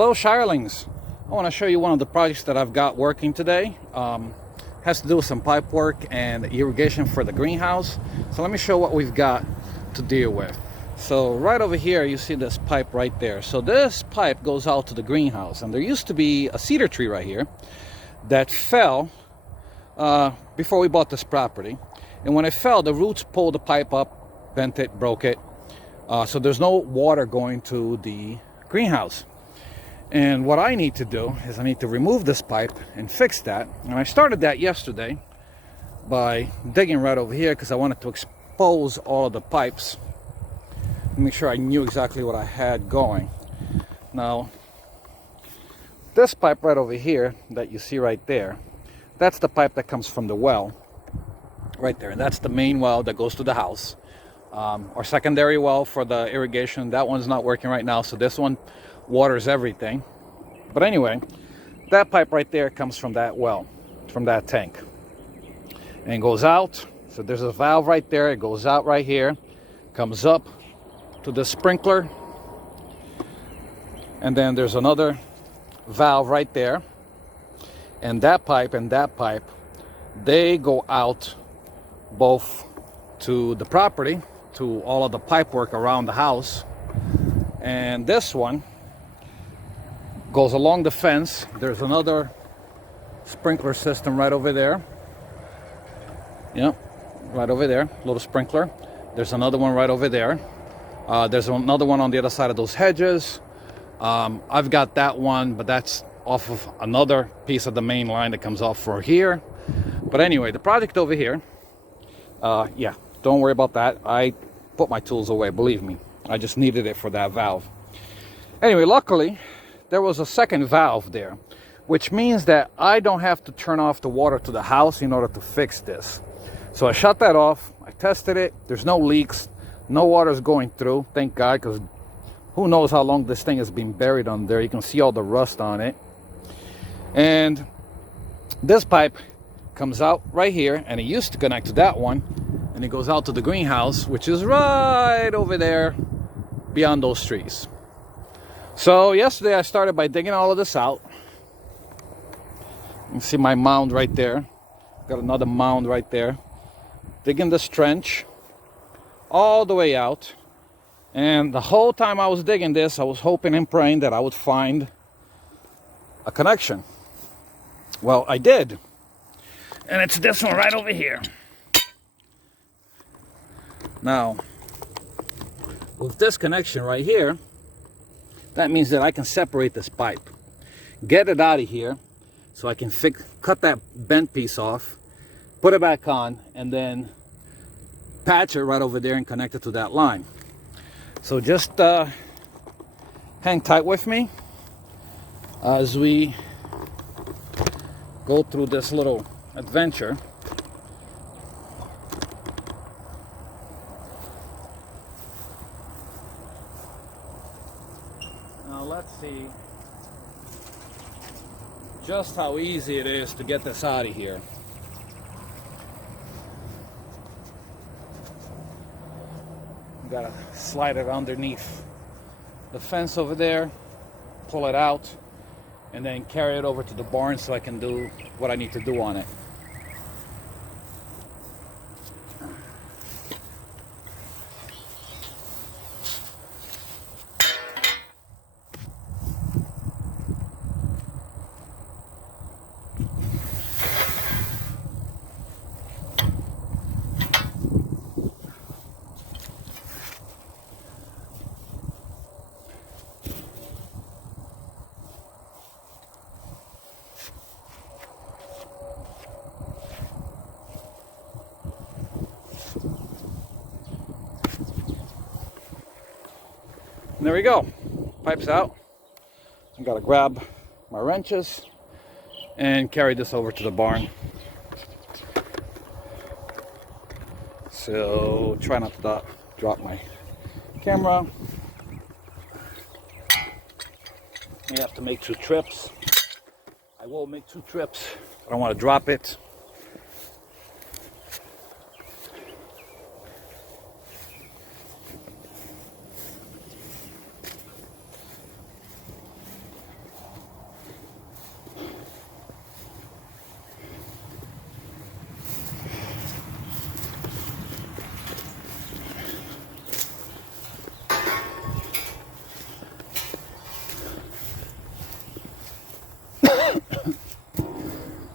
Hello Shirelings, I want to show you one of the projects that I've got working today. Has to do with some pipe work and irrigation for the greenhouse. So let me show what we've got to deal with. So right over here you see this pipe right there. So this pipe goes out to the greenhouse, and there used to be a cedar tree right here that fell before we bought this property. And when it fell, the roots pulled the pipe up, bent it, broke it. So there's no water going to the greenhouse. And what I need to do is I need to remove this pipe and fix that. And I started that yesterday by digging right over here because I wanted to expose all of the pipes and make sure I knew exactly what I had going. Now, this pipe right over here that you see right there, that's the pipe that comes from the well right there. And that's the main well that goes to the house. Our secondary well for the irrigation, that one's not working right now, so this one waters everything. But anyway, that pipe right there comes from that well, from that tank, and goes out. So there's a valve right there. It goes out right here, comes up to the sprinkler, and then there's another valve right there, and that pipe, they go out both to the property, to all of the pipe work around the house. And this one goes along the fence. There's another sprinkler system right over there. Yep, right over there, little sprinkler. There's another one right over there. There's another one on the other side of those hedges. I've got that one, but that's off of another piece of the main line that comes off for here. But anyway, the project over here, yeah, don't worry about that. I put my tools away, believe me. I just needed it for that valve. Anyway, luckily, there was a second valve there, which means that I don't have to turn off the water to the house in order to fix this. So I shut that off. I tested it. There's no leaks. No water is going through, thank God, because who knows how long this thing has been buried on there. You can see all the rust on it. And this pipe comes out right here, and it used to connect to that one, and it goes out to the greenhouse, which is right over there beyond those trees. So yesterday I started by digging all of this out. You can see my mound right there. Got another mound right there. Digging this trench all the way out. And the whole time I was digging this, I was hoping and praying that I would find a connection. Well, I did. And it's this one right over here. Now, with this connection right here, that means that I can separate this pipe, get it out of here, so I can cut that bent piece off, put it back on, and then patch it right over there and connect it to that line. So just hang tight with me as we go through this little adventure. Now let's see just how easy it is to get this out of here. You gotta slide it underneath the fence over there, pull it out, and then carry it over to the barn so I can do what I need to do on it. And there we go. Pipe's out. I've got to grab my wrenches and carry this over to the barn. So try not to drop my camera. You have to make 2 trips. I will make 2 trips. I don't want to drop it.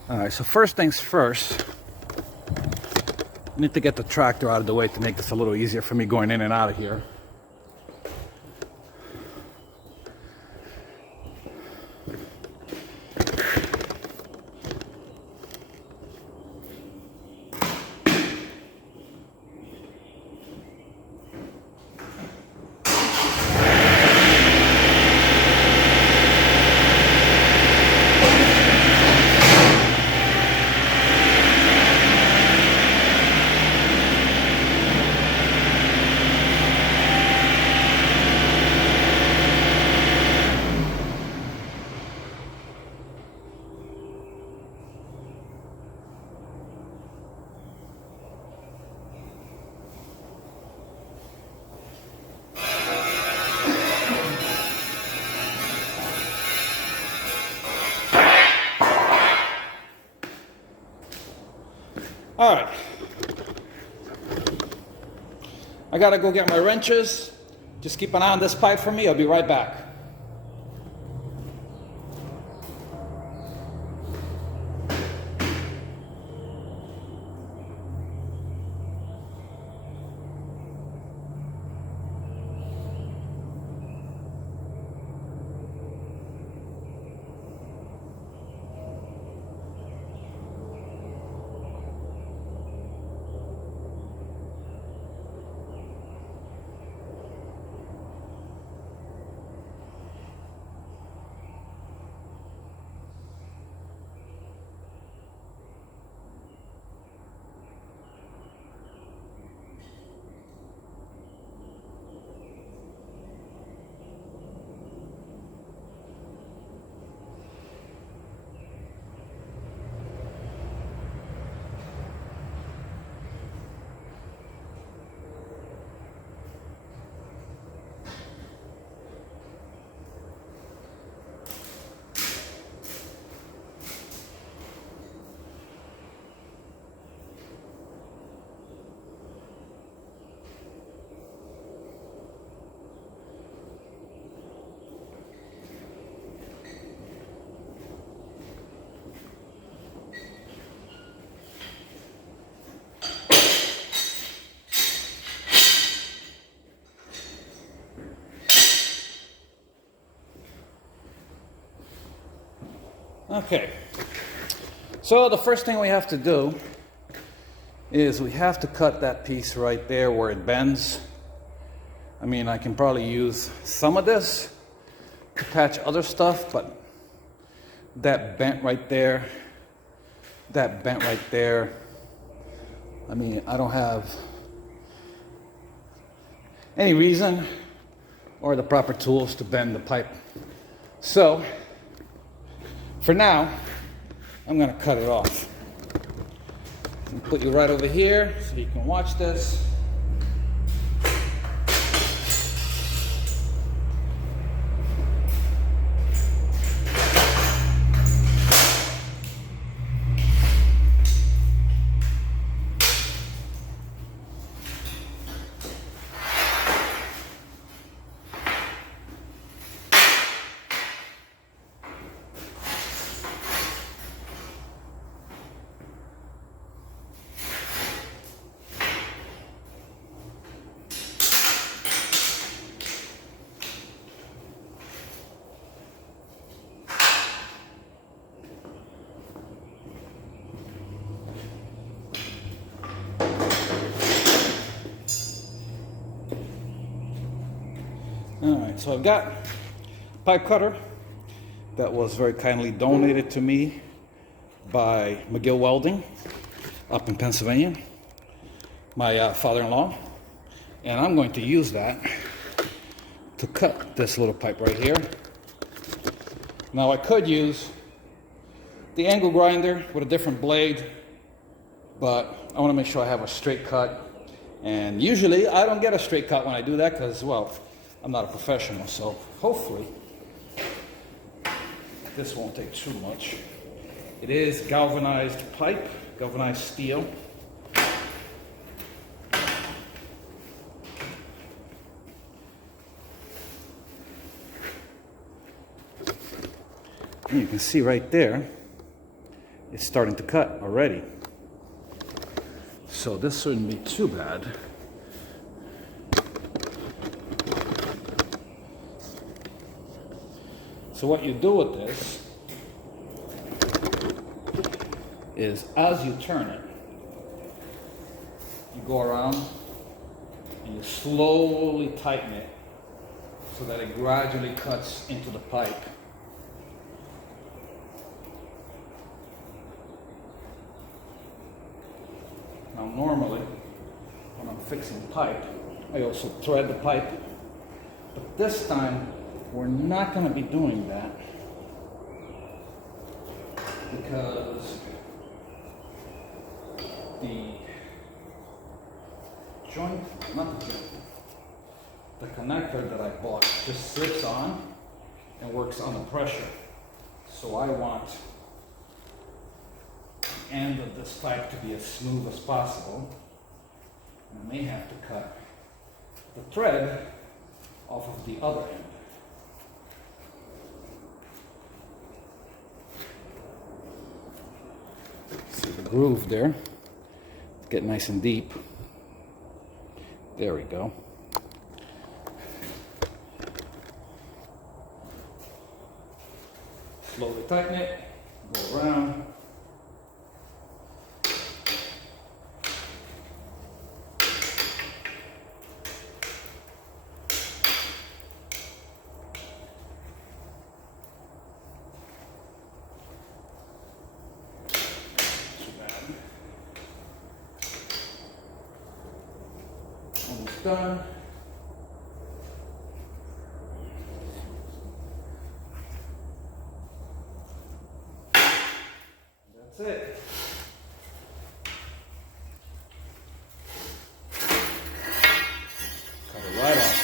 All right, so first things first, I need to get the tractor out of the way to make this a little easier for me going in and out of here. All right, I gotta go get my wrenches. Just keep an eye on this pipe for me. I'll be right back. Okay, so the first thing we have to do is we have to cut that piece right there where it bends. I mean, I can probably use some of this to patch other stuff, but that bent right there, that bent right there, I mean, I don't have any reason or the proper tools to bend the pipe. So for now, I'm gonna cut it off. And put you right over here so you can watch this. Alright, so I've got a pipe cutter that was very kindly donated to me by McGill Welding up in Pennsylvania, my father-in-law, and I'm going to use that to cut this little pipe right here. Now I could use the angle grinder with a different blade, but I want to make sure I have a straight cut, and usually I don't get a straight cut when I do that because, well, I'm not a professional, so hopefully this won't take too much. It is galvanized pipe, galvanized steel. And you can see right there, it's starting to cut already. So this shouldn't be too bad. So what you do with this is, as you turn it, you go around and you slowly tighten it so that it gradually cuts into the pipe. Now normally, when I'm fixing pipe, I also thread the pipe, but this time we're not going to be doing that because the joint, not the joint, the connector that I bought just slips on and works under pressure. So I want the end of this pipe to be as smooth as possible. I may have to cut the thread off of the other end. See the groove there? Get nice and deep. There we go. Slowly tighten it, go around. Almost done. That's it. Cut it right off.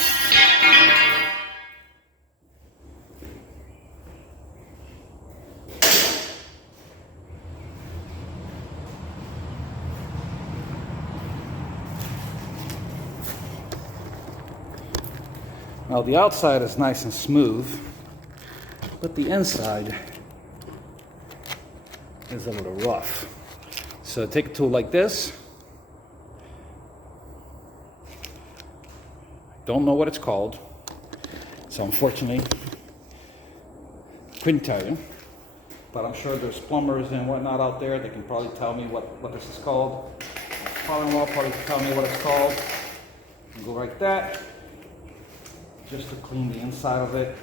Now the outside is nice and smooth, but the inside is a little rough. So take a tool like this. Don't know what it's called, so unfortunately couldn't tell you, but I'm sure there's plumbers and whatnot out there that can probably tell me what this is called. Father-in-law probably tell me what it's called. You go like that, just to clean the inside of it.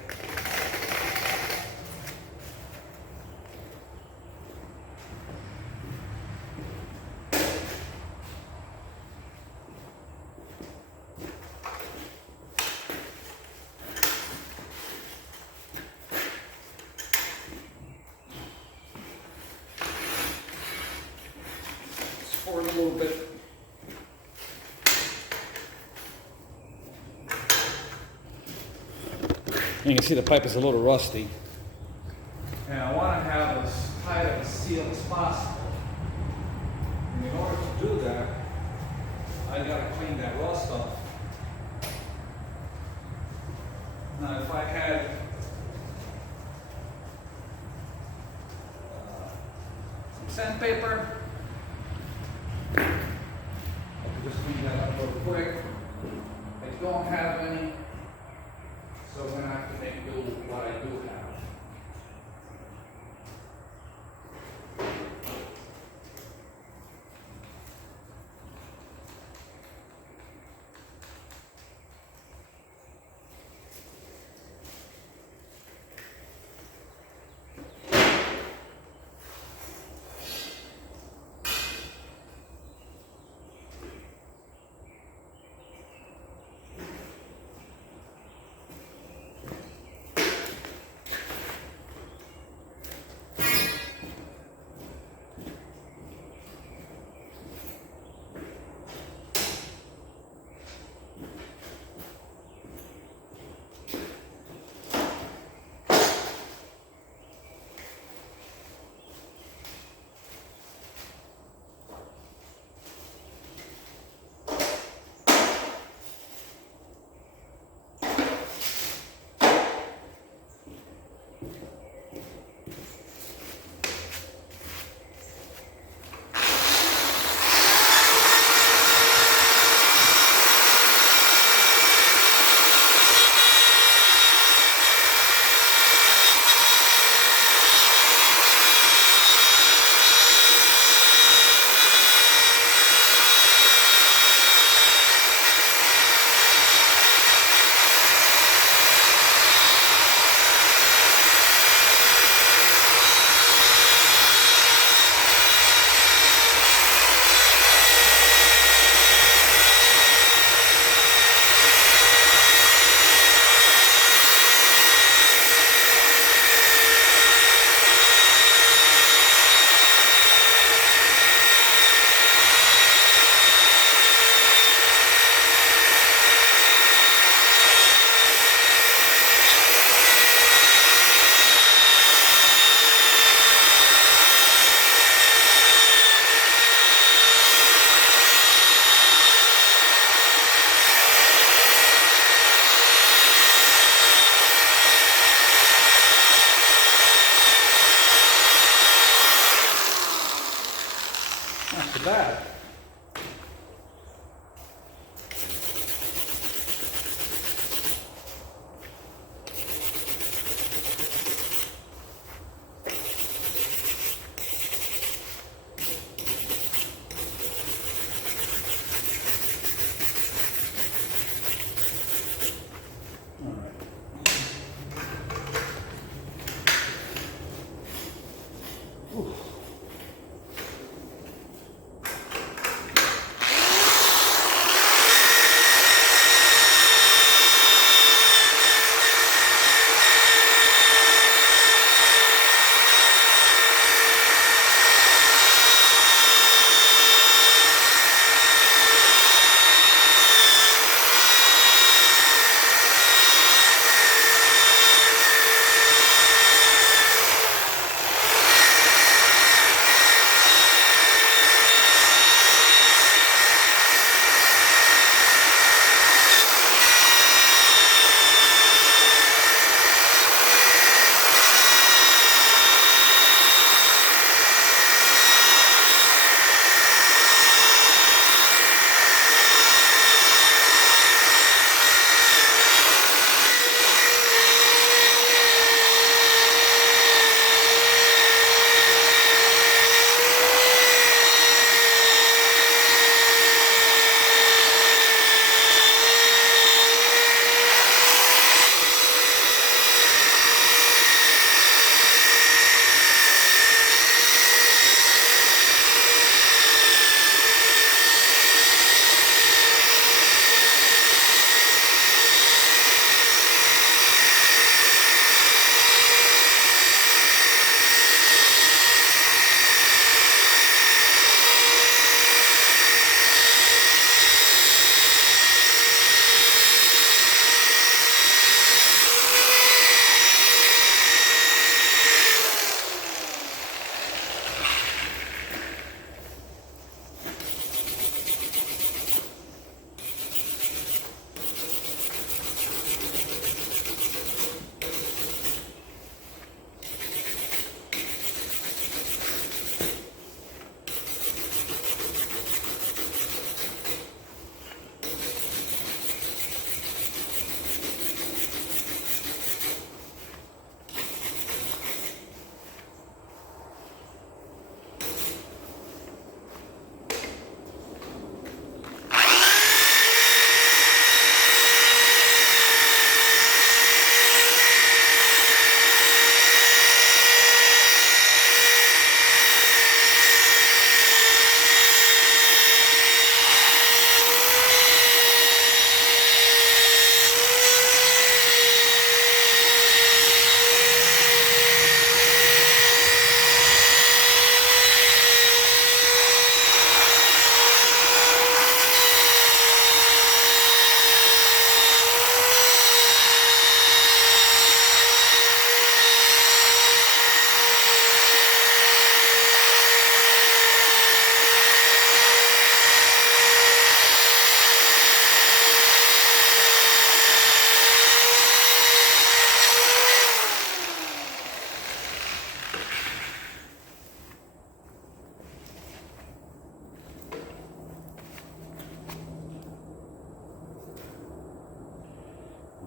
Forward a little bit. You can see the pipe is a little rusty. And I want to have as tight of a seal as possible. And in order to do that, I got to clean that rust off. Now if I had some sandpaper, I could just clean that up real quick. I don't have any, so I'm going to have to make do with what I do have. not too bad.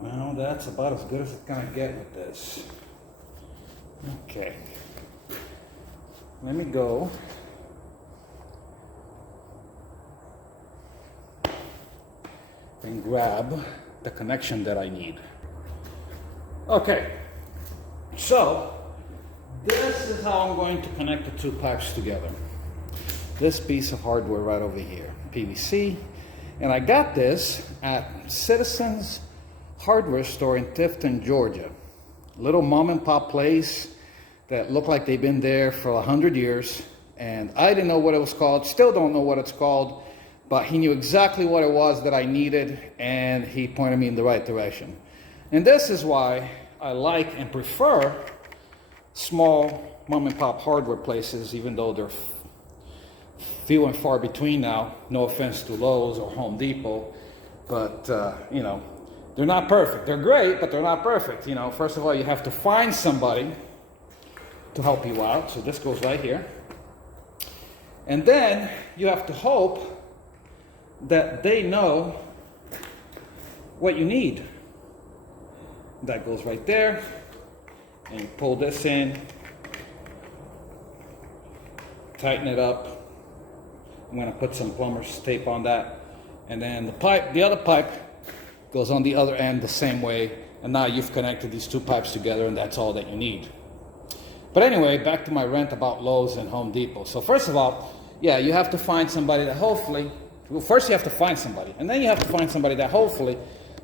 Well, that's about as good as it's gonna get with this. Okay. Let me go. And grab the connection that I need. Okay. So, this is how I'm going to connect the two pipes together. This piece of hardware right over here, PVC. And I got this at Citizens Hardware Store in Tifton, Georgia. Little mom and pop place that looked like they've been there for 100 years. And I didn't know what it was called, still don't know what it's called, but he knew exactly what it was that I needed, and he pointed me in the right direction. And this is why I like and prefer small mom and pop hardware places, even though they're few and far between now. No offense to Lowe's or Home Depot, but you know, they're not perfect. They're great, but they're not perfect. You know, first of all, you have to find somebody to help you out. So this goes right here. And then you have to hope that they know what you need. That goes right there. And you pull this in, tighten it up. I'm gonna put some plumber's tape on that. And then the other pipe goes on the other end the same way. And now you've connected these two pipes together, and that's all that you need. But anyway, back to my rant about Lowe's and Home Depot. So first of all, yeah, you have to find somebody that first you have to find somebody, and then you have to find somebody that hopefully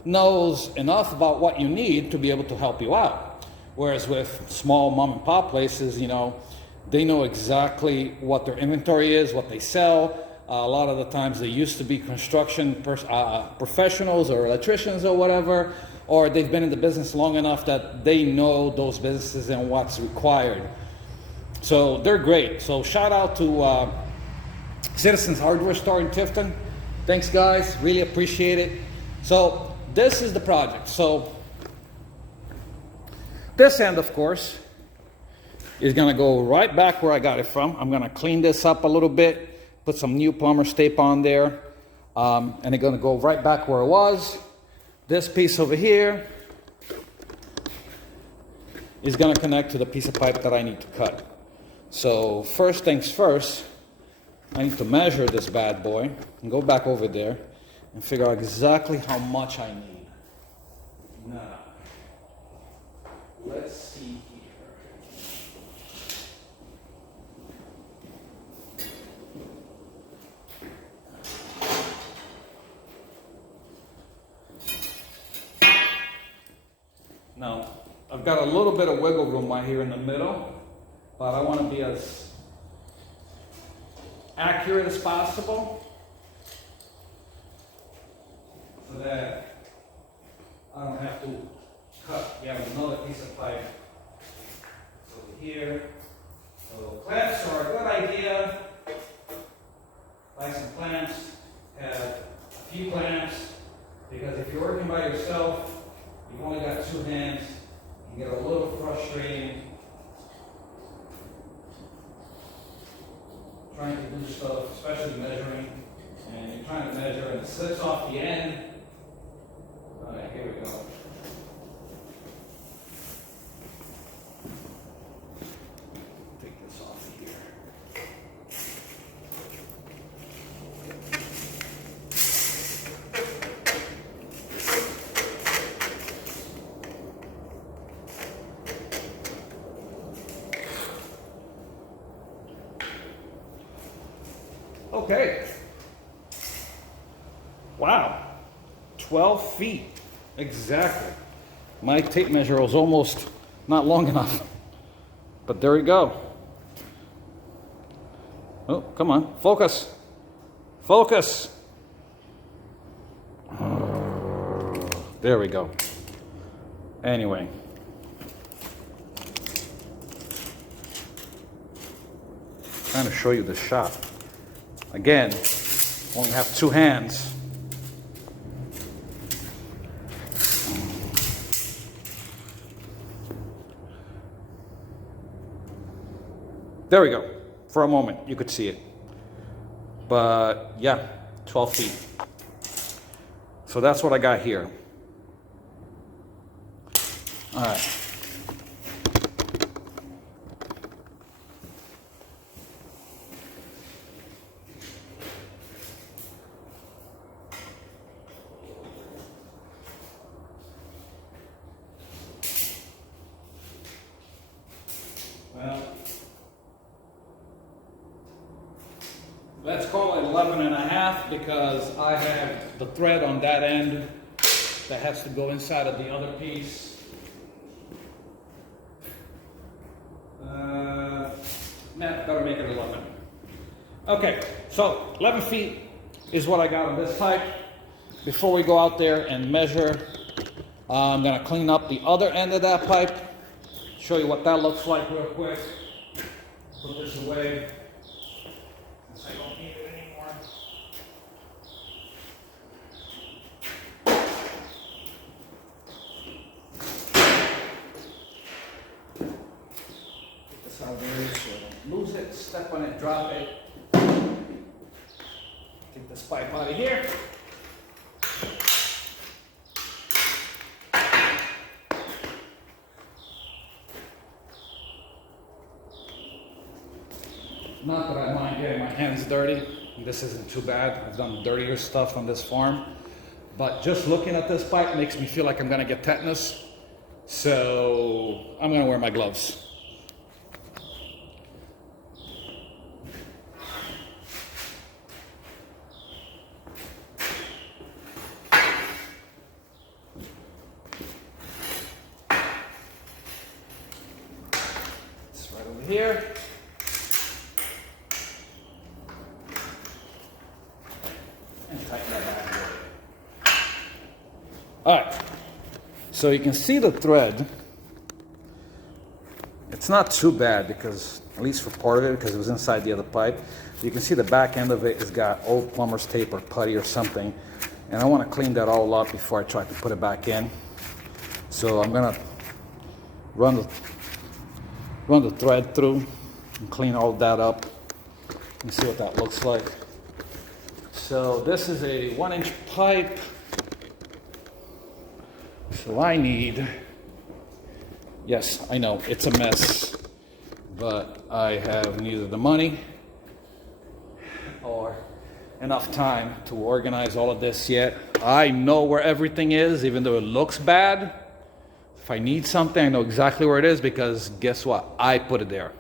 knows enough about what you need to be able to help you out. Whereas with small mom and pop places, they know exactly what their inventory is, what they sell. A lot of the times they used to be construction professionals or electricians or whatever, or they've been in the business long enough that they know those businesses and what's required. So they're great. So shout out to Citizens Hardware Store in Tifton. Thanks guys, really appreciate it. So this is the project. So this end, of course, is gonna go right back where I got it from. I'm gonna clean this up a little bit, put some new plumber's tape on there, and it's gonna go right back where it was. This piece over here is gonna connect to the piece of pipe that I need to cut. So first things first, I need to measure this bad boy and go back over there and figure out exactly how much I need. Now, let's see here. Now, I've got a little bit of wiggle room right here in the middle, but I want to be as accurate as possible so that I don't have to cut yet another piece of pipe over here. So clamps are a good idea. Buy some clamps, have a few clamps, because if you're working by yourself, you've only got two hands, you get a little frustrating trying to do stuff, especially measuring, and you're trying to measure and it slips off the end. All right, here we go. Take this off of here. Okay. Wow. 12 feet. Exactly. My tape measure was almost not long enough. But there we go. Oh, come on. Focus. Focus. There we go. Anyway. Trying to show you the shot. Again, only have two hands. There we go. For a moment, you could see it. But yeah, 12 feet. So that's what I got here. All right. Well, let's call it 11 and a half because I have the thread on that end that has to go inside of the other piece. Better make it 11. Okay, so 11 feet is what I got on this pipe. Before we go out there and measure, I'm gonna clean up the other end of that pipe. Show you what that looks like real quick. Put this away since I don't need it anymore. Put this out there so I don't lose it, step on it, drop it. Get this pipe out of here. Not that I mind getting my hands dirty. This isn't too bad. I've done dirtier stuff on this farm. But just looking at this pipe makes me feel like I'm gonna get tetanus. So I'm gonna wear my gloves. It's right over here. Tighten that back. All right, so you can see the thread. It's not too bad because, at least for part of it, because it was inside the other pipe. You can see the back end of it has got old plumber's tape or putty or something, and I want to clean that all up before I try to put it back in. So I'm gonna run the thread through and clean all that up and see what that looks like. So this is a 1-inch pipe. So I need, yes, I know it's a mess, but I have neither the money or enough time to organize all of this yet. I know where everything is, even though it looks bad. If I need something, I know exactly where it is because guess what? I put it there.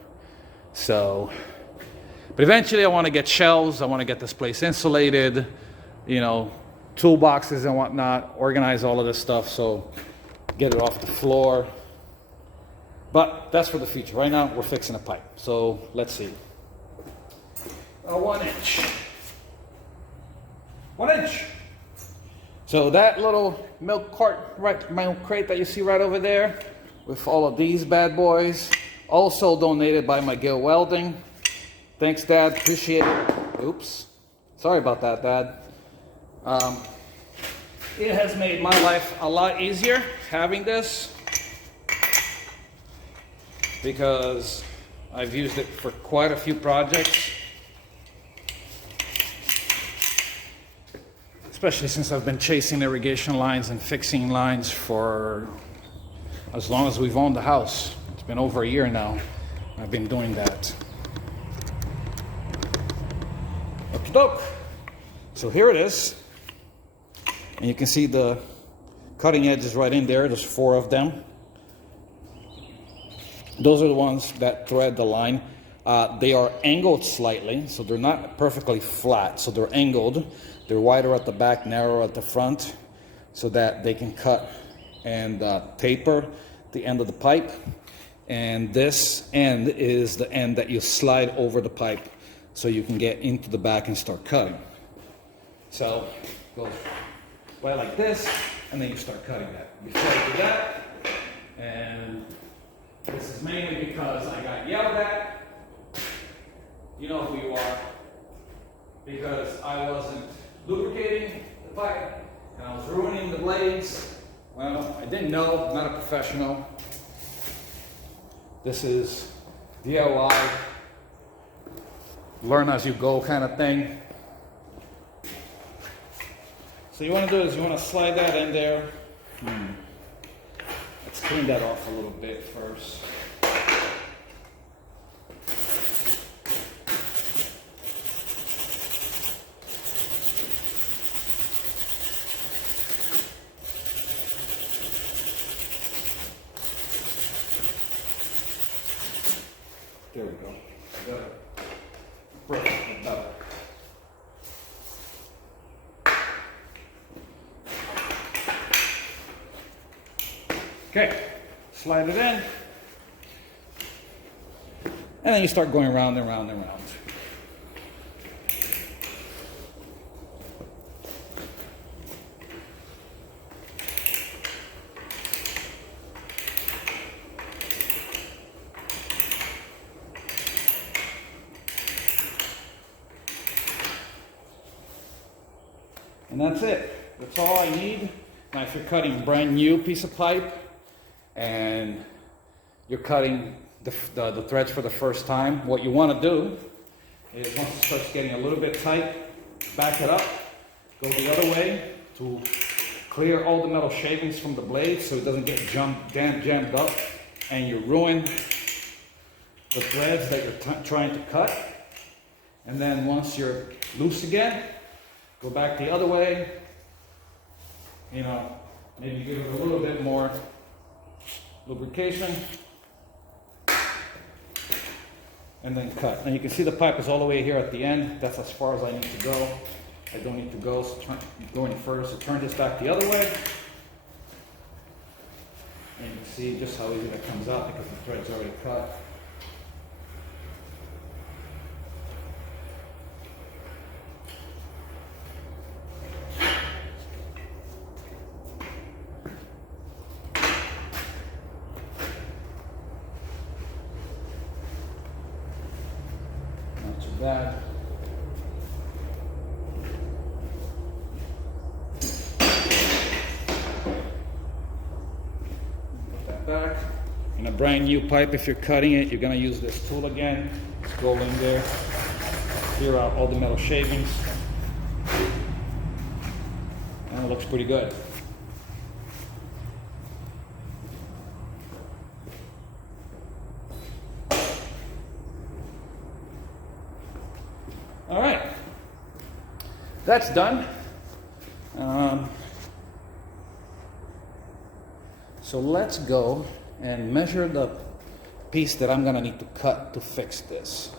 So, but eventually I want to get shelves, I want to get this place insulated, you know, toolboxes and whatnot, organize all of this stuff, so get it off the floor. But that's for the future. Right now we're fixing a pipe. So let's see. A 1-inch. 1 inch. So that little milk crate that you see right over there with all of these bad boys, also donated by McGill Welding. Thanks, Dad. Appreciate it. Oops. Sorry about that, Dad. It has made my life a lot easier having this because I've used it for quite a few projects, especially since I've been chasing irrigation lines and fixing lines for as long as we've owned the house. It's been over a year now. I've been doing that. Okie doke. So here it is. And you can see the cutting edges right in there. There's 4 of them. Those are the ones that thread the line. They are angled slightly, so they're not perfectly flat. So they're angled. They're wider at the back, narrower at the front, so that they can cut and taper the end of the pipe. And this end is the end that you slide over the pipe so you can get into the back and start cutting. So it goes right like this, and then you start cutting that. Before I do that, and this is mainly because I got yelled at. You know who you are. Because I wasn't lubricating the pipe, and I was ruining the blades. Well, I didn't know, I'm not a professional. This is DIY, learn as you go kind of thing. So you want to do is you want to slide that in there. Let's clean that off a little bit first. There we go. Okay, slide it in, and then you start going round and round and round. And that's it. That's all I need. Now if you're cutting a brand new piece of pipe and you're cutting the threads for the first time, what you want to do is once it starts getting a little bit tight, back it up, go the other way to clear all the metal shavings from the blade so it doesn't get jammed up and you ruin the threads that you're trying to cut. And then once you're loose again, go back the other way, you know, maybe give it a little bit more lubrication, and then cut. And you can see the pipe is all the way here at the end. That's as far as I need to go. I don't need to go any further, so turn this back the other way. And you can see just how easy that comes out because the thread's already cut. Not too bad. Back. In a brand new pipe, if you're cutting it, you're going to use this tool again. Just go in there, clear out all the metal shavings, and it looks pretty good. All right, that's done. So let's go and measure the piece that I'm gonna need to cut to fix this.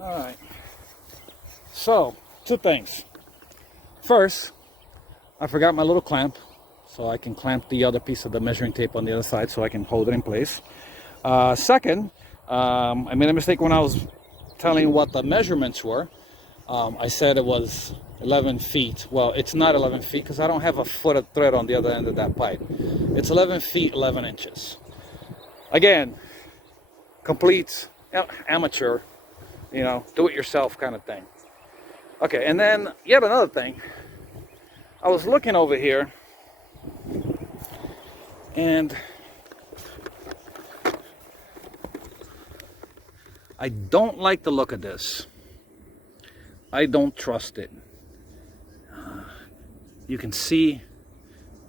All right, so two things. First, I forgot my little clamp, so I can clamp the other piece of the measuring tape on the other side so I can hold it in place. Second, I made a mistake when I was telling what the measurements were. I said it was 11 feet. Well, it's not 11 feet because I don't have a foot of thread on the other end of that pipe. It's 11 feet, 11 inches. Again, complete amateur, you know, do-it-yourself kind of thing. Okay, and then yet another thing. I was looking over here, and I don't like the look of this. I don't trust it. You can see,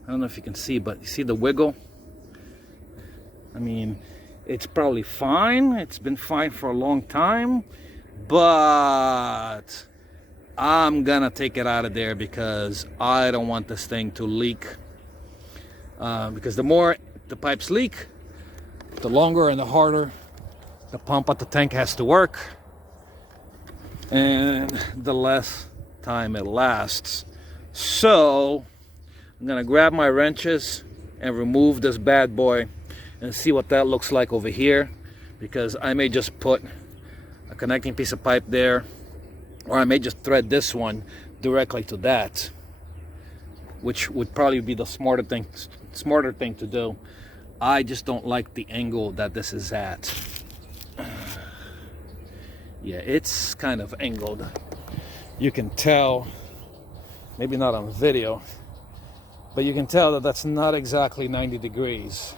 I don't know if you can see, but you see the wiggle? I mean, it's probably fine. It's been fine for a long time. But I'm gonna take it out of there because I don't want this thing to leak. Because the more the pipes leak, the longer and the harder the pump at the tank has to work, and the less time it lasts. So I'm gonna grab my wrenches and remove this bad boy and see what that looks like over here, because I may just put a connecting piece of pipe there, or I may just thread this one directly to that, which would probably be the smarter thing to do. I just don't like the angle that this is at. Yeah, it's kind of angled. You can tell, maybe not on video, but you can tell that that's not exactly 90 degrees.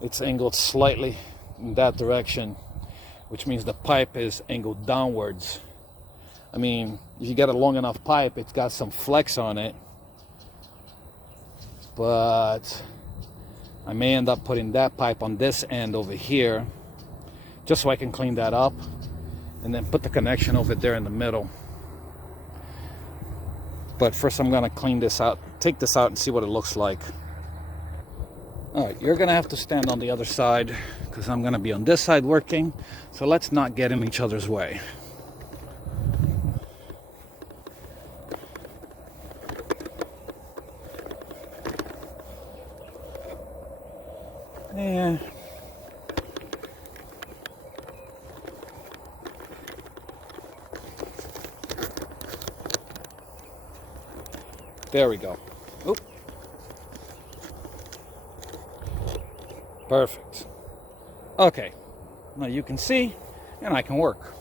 It's angled slightly in that direction, which means the pipe is angled downwards. I mean, if you get a long enough pipe, it's got some flex on it, but I may end up putting that pipe on this end over here, just so I can clean that up, and then put the connection over there in the middle. But first I'm gonna clean this out, take this out and see what it looks like. All right, you're gonna have to stand on the other side because I'm gonna be on this side working. So let's not get in each other's way. Yeah. There we go. Oop. Perfect. Okay. Now you can see, and I can work.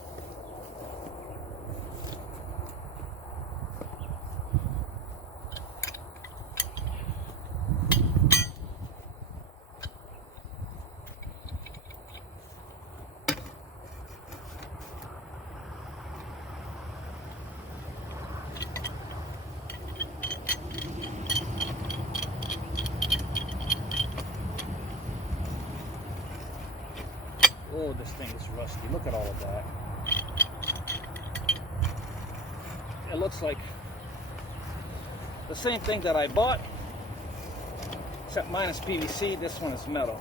Oh, this thing is rusty. Look at all of that. It looks like the same thing that I bought, except minus PVC. This one is metal.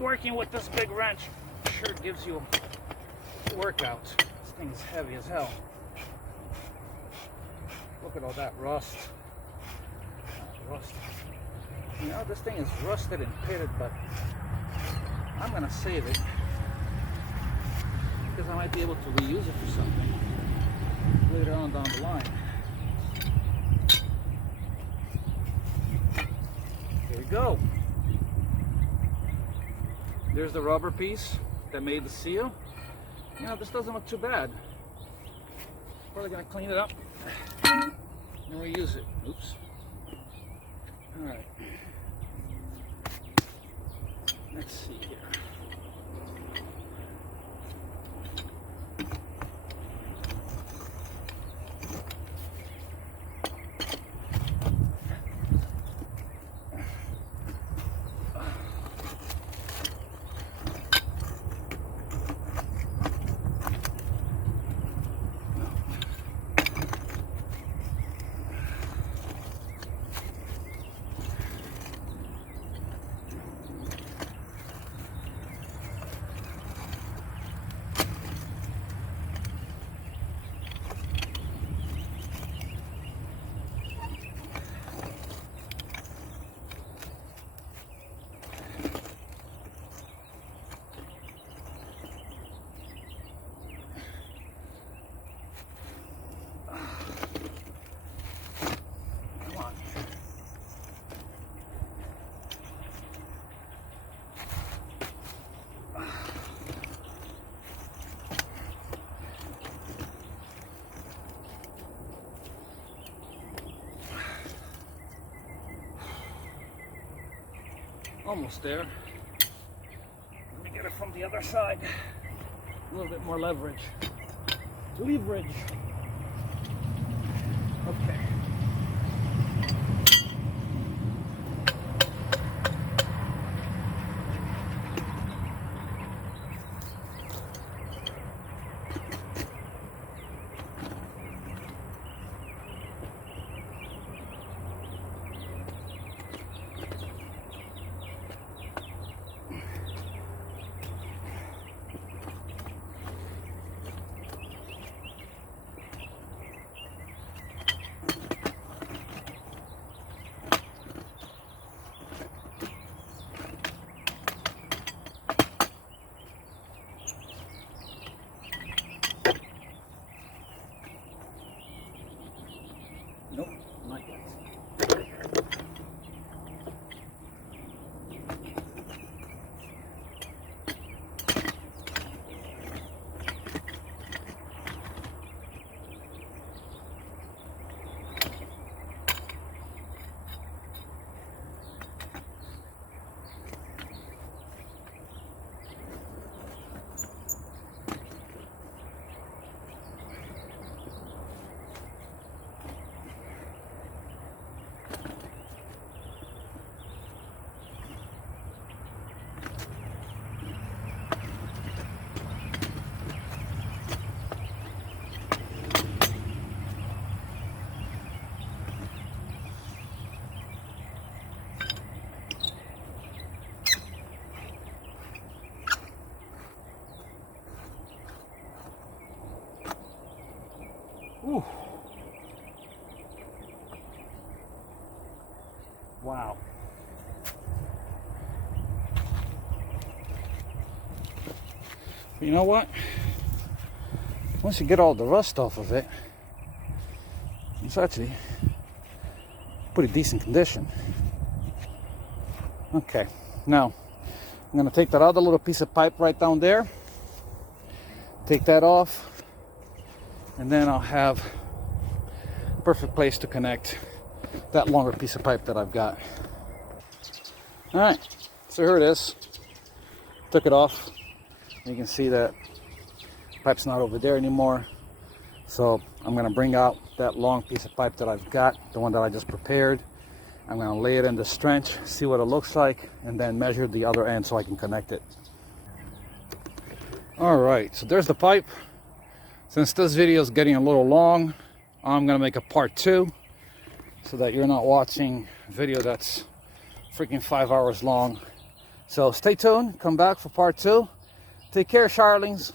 Working with this big wrench sure gives you a workout. This thing is heavy as hell. Look at all that rust. You know, this thing is rusted and pitted, but I'm gonna save it because I might be able to reuse it for something later on down the line. There we go. There's the rubber piece that made the seal. You know, this doesn't look too bad. Probably gonna clean it up and reuse it. Oops. All right. Let's see here. Almost there. Let me get it from the other side. A little bit more leverage. Leverage. Okay. Wow. But you know what? Once you get all the rust off of it, it's actually pretty decent condition. Okay, now I'm gonna take that other little piece of pipe right down there, take that off, and then I'll have a perfect place to connect that longer piece of pipe that I've got. All right, so here it is. Took it off. You can see that pipe's not over there anymore. So I'm gonna bring out that long piece of pipe that I've got, the one that I just prepared. I'm gonna lay it in the trench, see what it looks like, and then measure the other end so I can connect it. All right, so there's the pipe. Since this video is getting a little long, I'm gonna make a part 2 so that you're not watching a video that's freaking 5 hours long. So stay tuned, come back for part 2. Take care, Charlings.